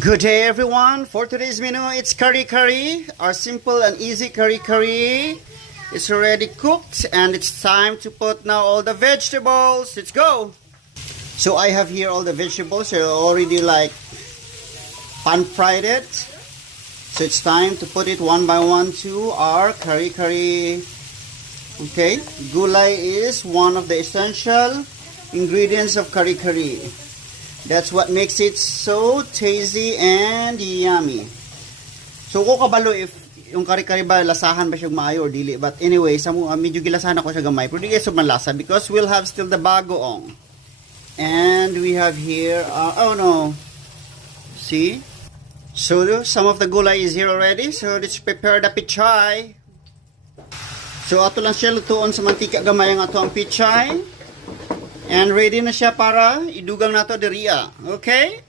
Good day everyone. For today's menu, it's kare kare, our simple and easy kare kare. It's already cooked and it's time to put now all the vegetables. Let's go. So I have here all the vegetables. I already pan fried it. So it's time to put it one by one to our kare kare. Okay, gulay is one of the essential ingredients of kare kare. That's what makes it so tasty and yummy. So ko kabalo if yung kare-kare ba lasahan ba siya maayo or dili. But anyway, medyo gilasahan ako siya gamay. Pero di kayo malasa because we'll have still the bagoong. And we have here, oh no. See? So some of the gulay is here already. So let's prepare the pichay. So ato lang siya lutuon sa mantika gamay ang ato ang pichay. And ready na siya para idugang nato diriya. Okay?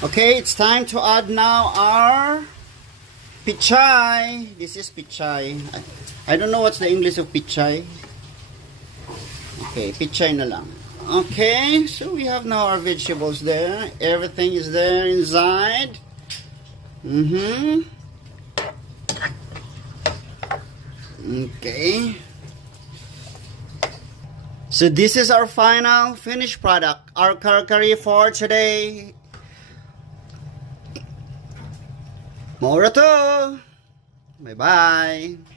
Okay, it's time to add now our pichay. This is pichay. I don't know what's the English of pichay. Okay, pichay na lang. Okay, so we have now our vegetables there. Everything is there inside. Okay. So this is our final finished product, our kare kare for today. Mora to. Bye bye.